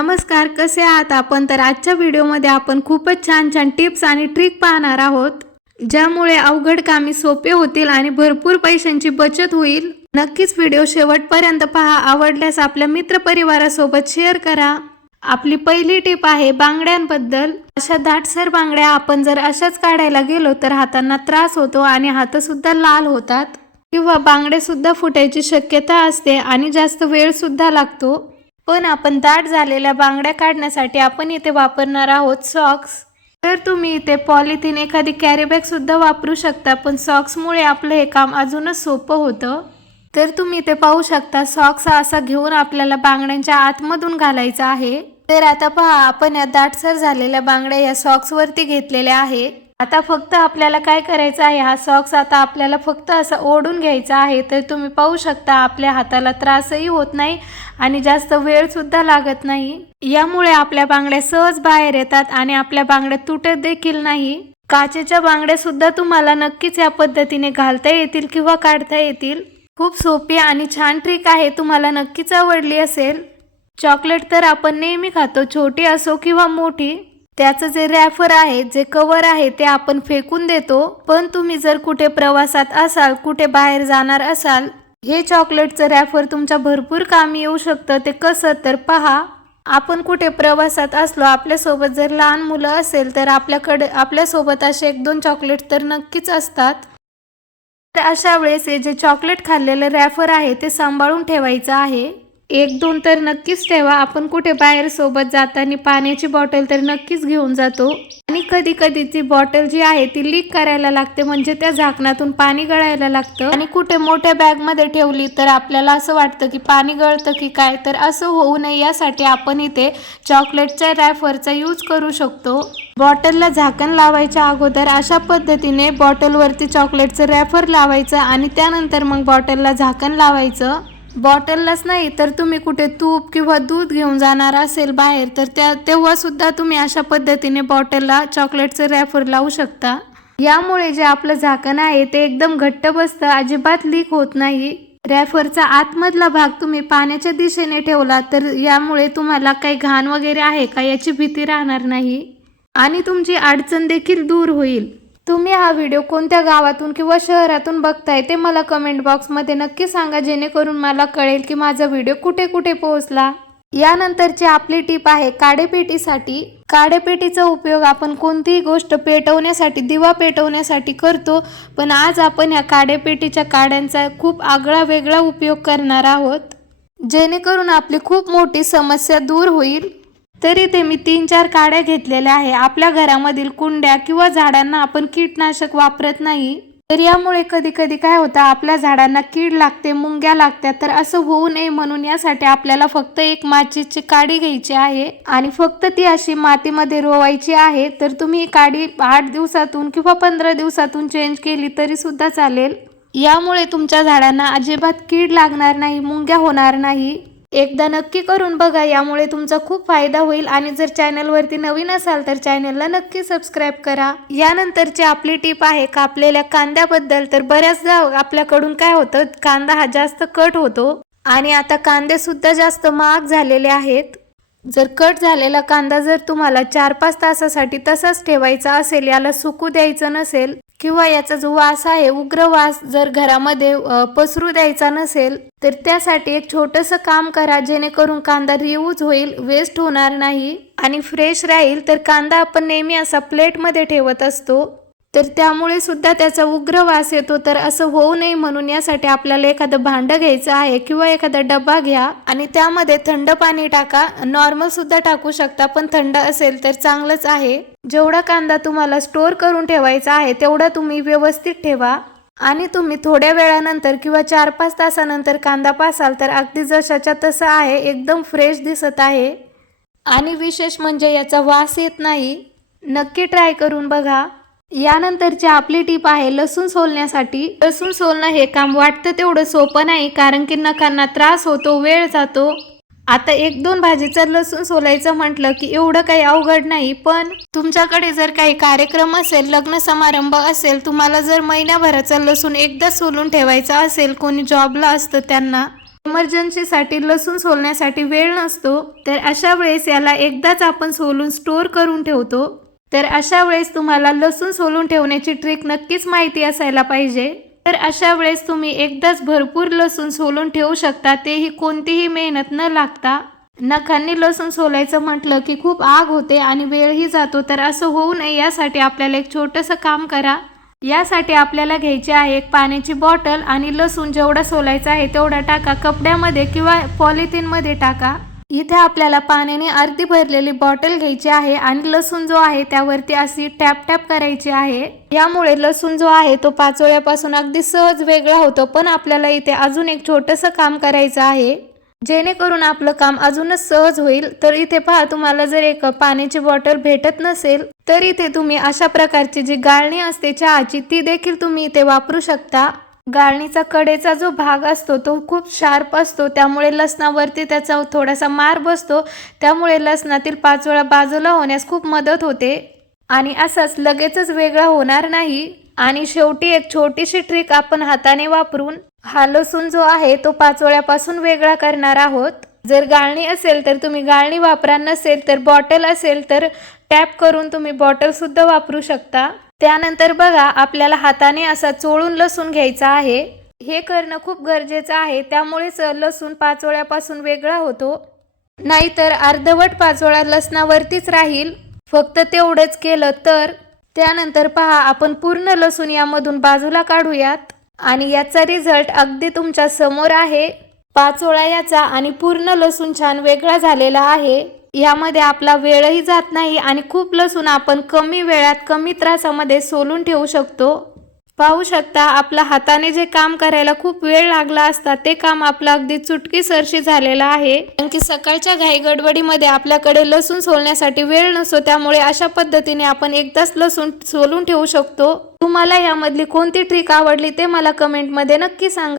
नमस्कार, कसे आहात आपण? तर आजच्या व्हिडिओमध्ये आपण खूपच छान छान टिप्स आणि ट्रिक पाहणार आहोत, ज्यामुळे अवघड कामे सोपे होतील आणि भरपूर पैशांची बचत होईल. नक्कीच व्हिडिओ शेवटपर्यंत पहा. आवडल्यास आपल्या मित्रपरिवारासोबत शेअर करा. आपली पहिली टिप आहे बांगड्यांबद्दल. अशा दाटसर बांगड्या आपण जर अशाच काढायला गेलो तर हातांना त्रास होतो आणि हात सुद्धा लाल होतात किंवा बांगडे सुद्धा फुटायची शक्यता असते आणि जास्त वेळ सुद्धा लागतो. पण आपण दाट झालेल्या बांगड्या काढण्यासाठी आपण इथे वापरणार आहोत सॉक्स. तर तुम्ही इथे पॉलिथिन एखादी कॅरी बॅग सुद्धा वापरू शकता, पण सॉक्समुळे आपलं हे काम अजूनच सोपं होतं. तर तुम्ही इथे पाहू शकता सॉक्स असा घेऊन आपल्याला बांगड्यांच्या आतमधून घालायचा आहे. तर आता पहा, आपण या दाटसर झालेल्या बांगड्या या सॉक्स वरती घेतलेल्या आहे. आता फक्त आपल्याला काय करायचं आहे, हा सॉक्स आता आपल्याला फक्त असा ओढून घ्यायचा आहे. तर तुम्ही पाहू शकता आपल्या हाताला त्रासही होत नाही आणि जास्त वेळ सुद्धा लागत नाही. यामुळे आपल्या बांगड्या सहज बाहेर येतात आणि आपल्या बांगड्या तुटत देखील नाही. काचेच्या बांगड्या सुद्धा तुम्हाला नक्कीच या पद्धतीने घालता येतील किंवा काढता येतील. खूप सोपी आणि छान ट्रिक आहे, तुम्हाला नक्कीच आवडली असेल. चॉकलेट तर आपण नेहमी खातो, छोटी असो किंवा मोठी. त्याचं जे रॅफर आहे, जे कव्हर आहे, ते आपण फेकून देतो. पण तुम्ही जर कुठे प्रवासात असाल, कुठे बाहेर जाणार असाल, हे चॉकलेटचं रॅफर तुमच्या भरपूर कामी येऊ शकतं. ते कसं तर पहा, आपण कुठे प्रवासात असलो, आपल्यासोबत जर लहान मुलं असेल तर आपल्यासोबत असे 1-2 चॉकलेट तर नक्कीच असतात. तर अशा वेळेस हे जे चॉकलेट खाल्लेलं रॅफर आहे ते सांभाळून ठेवायचं आहे. 1-2 तर नक्कीच ठेवा. आपण कुठे बाहेर सोबत जाताना पाण्याची बॉटल तर नक्कीच घेऊन जातो आणि कधी कधी ती बॉटल जी आहे ती लीक करायला लागते, म्हणजे त्या झाकणातून पाणी गळायला लागतं. आणि कुठे मोठ्या बॅगमध्ये ठेवली तर आपल्याला असं वाटतं की पाणी गळतं की काय, तर असं होऊ नये यासाठी आपण इथे चॉकलेटच्या रॅफरचा यूज करू शकतो. बॉटलला झाकण लावायच्या अगोदर अशा पद्धतीने बॉटलवरती चॉकलेटचं रॅफर लावायचं आणि त्यानंतर मग बॉटलला झाकण लावायचं. बॉटललाच नाही तर तुम्ही कुठे तूप किंवा दूध घेऊन जाणार असेल बाहेर, तर तेव्हा सुद्धा तुम्ही अशा पद्धतीने बॉटलला चॉकलेटचं रॅफर लावू शकता. यामुळे जे आपलं झाकण आहे ते एकदम घट्ट बसतं, अजिबात लीक होत नाही. रॅफरचा आतमधला भाग तुम्ही पाण्याच्या दिशेने ठेवला तर यामुळे तुम्हाला काही घाण वगैरे आहे का याची भीती राहणार नाही आणि तुमची अडचण देखील दूर होईल. तुम्ही हा व्हिडिओ कोणत्या गावातून किंवा शहरातून बघताय ते मला कमेंट बॉक्समध्ये नक्की सांगा, जेणेकरून मला कळेल की माझा व्हिडिओ कुठे कुठे पोहोचला. यानंतरची आपली टिप आहे काडेपेटीसाठी. काडेपेटीचा उपयोग आपण कोणतीही गोष्ट पेटवण्यासाठी, दिवा पेटवण्यासाठी करतो, पण आज आपण या काडेपेटीच्या काड्यांचा खूप आगळा वेगळा उपयोग करणार आहोत, जेणेकरून आपली खूप मोठी समस्या दूर होईल. तरी ते मी 3-4 काड्या घेतलेल्या आहे. आपल्या घरामधील कुंड्या किंवा झाडांना आपण कीटनाशक वापरत नाही, तर यामुळे कधी कधी काय होतं, आपल्या झाडांना कीड लागते, मुंग्या लागतात. तर असं होऊ नये म्हणून यासाठी आपल्याला फक्त एक माचीची काडी घ्यायची आहे आणि फक्त ती अशी मातीमध्ये रोवायची आहे. तर तुम्ही ही काडी 8 दिवसातून किंवा 15 दिवसातून चेंज केली तरी सुद्धा चालेल. यामुळे तुमच्या झाडांना अजिबात कीड लागणार नाही, मुंग्या होणार नाही. एकदा नक्की करून बघा, यामुळे तुमचा खूप फायदा होईल. आणि जर चॅनलवरती नवीन असाल तर चॅनलला नक्की सबस्क्राईब करा. यानंतरची आपली टिप आहे कापलेल्या कांद्याबद्दल. तर बऱ्याचदा आपल्याकडून काय होतं, कांदा हा जास्त कट होतो आणि आता कांदे सुद्धा जास्त महाग झालेले आहेत. जर कट झालेला कांदा जर तुम्हाला 4-5 तासासाठी तसाच ठेवायचा असेल, याला सुकू द्यायचं नसेल किंवा याचा जो वास आहे, उग्र वास जर घरामध्ये पसरू द्यायचा नसेल, तर त्यासाठी एक छोटंसं काम करा, जेणेकरून कांदा रियूज होईल, वेस्ट होणार नाही आणि फ्रेश राहील. तर कांदा आपण नेहमी असा प्लेटमध्ये ठेवत असतो, तर त्यामुळे सुद्धा त्याचा उग्र वास येतो. तर असं होऊ नये म्हणून यासाठी आपल्याला एखादं भांडं घ्यायचं आहे किंवा एखादा डबा घ्या आणि त्यामध्ये थंड पाणी टाका. नॉर्मल सुद्धा टाकू शकता, पण थंड असेल तर चांगलंच आहे. जेवढा कांदा तुम्हाला स्टोअर करून ठेवायचा आहे तेवढा तुम्ही व्यवस्थित ठेवा आणि तुम्ही थोड्या वेळानंतर किंवा 4-5 तासानंतर कांदा पासाल तर अगदी जशाच्या तसा आहे, एकदम फ्रेश दिसत आहे आणि विशेष म्हणजे याचा वास येत नाही. नक्की ट्राय करून बघा. यानंतरची आपली टिप आहे लसूण सोलण्यासाठी. लसूण सोलणं हे काम वाटतं तेवढं सोपं नाही, कारण की नखांना त्रास होतो, वेळ जातो. आता 1-2 भाजीचं लसूण सोलायचं म्हटलं की एवढं काही अवघड नाही, पण तुमच्याकडे जर काही कार्यक्रम असेल, लग्न समारंभ असेल, तुम्हाला जर महिन्याभराचं लसूण एकदा सोलून ठेवायचं असेल, कोणी जॉबला असतं त्यांना, इमर्जन्सीसाठी लसूण सोलण्यासाठी वेळ नसतो, तर अशा वेळेस याला एकदाच आपण सोलून स्टोअर करून ठेवतो. तर अशा वेळेस तुम्हाला लसूण सोलून ठेवण्याची ट्रिक नक्कीच माहिती असायला पाहिजे. तर अशा वेळेस तुम्ही एकदाच भरपूर लसूण सोलून ठेवू शकता, तेही कोणतीही मेहनत न लागता. नखांनी लसूण सोलायचं म्हटलं की खूप आग होते आणि वेळही जातो, तर असं होऊ नये यासाठी आपल्याला एक छोटंसं काम करा. यासाठी आपल्याला घ्यायची आहे एक पाण्याची बॉटल आणि लसूण जेवढा सोलायचा आहे तेवढा टाका. कपड्यामध्ये किंवा पॉलिथिनमध्ये टाका. इथे आपल्याला पाण्याने अर्धी भरलेली बॉटल घ्यायची आहे आणि लसूण जो आहे त्यावरती अशी टॅप टॅप करायची आहे. यामुळे लसूण जो आहे तो पाचोळ्यापासून अगदी सहज वेगळा होतो. पण आपल्याला इथे अजून एक छोटंसं काम करायचं आहे, जेणेकरून आपलं काम अजूनच सहज होईल. तर इथे पहा, तुम्हाला जर एक पाण्याची बॉटल भेटत नसेल तर इथे तुम्ही अशा प्रकारची जी गाळणी असते चहाची ती देखील तुम्ही इथे वापरू शकता. गाळणीचा कडेचा जो भाग असतो तो खूप शार्प असतो, त्यामुळे लसणावरती त्याचा थोडासा मार बसतो. त्यामुळे लसणातील पाचोळा बाजूला होण्यास खूप मदत होते आणि असंच लगेचच वेगळा होणार नाही. आणि शेवटी एक छोटीशी ट्रिक आपण हाताने वापरून हा लसूण जो आहे तो पाचोळ्यापासून वेगळा करणार आहोत. जर गाळणी असेल तर तुम्ही गाळणी वापरा, नसेल तर बॉटल असेल तर टॅप करून तुम्ही बॉटल सुद्धा वापरू शकता. त्यानंतर बघा, आपल्याला हाताने असा चोळून लसूण घ्यायचा आहे. हे करणं खूप गरजेचं आहे, त्यामुळेच लसूण पाचोळ्यापासून वेगळा होतो. नाहीतर अर्धवट पाचोळा लसणावरतीच राहील. फक्त तेवढंच केलं तर. त्यानंतर पहा, आपण पूर्ण लसूण यामधून बाजूला काढूयात आणि याचा रिझल्ट अगदी तुमच्या समोर आहे. पाचोळा याचा आणि पूर्ण लसूण छान वेगळा झालेला आहे. यामध्ये आपला वेळही जात नाही आणि खूप लसूण आपण कमी वेळात कमी त्रासामध्ये सोलून ठेवू शकतो. पाहू शकता, आपला हाताने जे काम करायला खूप वेळ लागला असता ते काम आपलं अगदी चुटकीसरशी झालेलं आहे. कारण की सकाळच्या घाई गडबडीमध्ये आपल्याकडे लसूण सोलण्यासाठी वेळ नसतो, त्यामुळे अशा पद्धतीने आपण एकदाच लसूण सोलून ठेवू शकतो. तुम्हाला यामधली कोणती ट्रिक आवडली ते मला कमेंटमध्ये नक्की सांगा.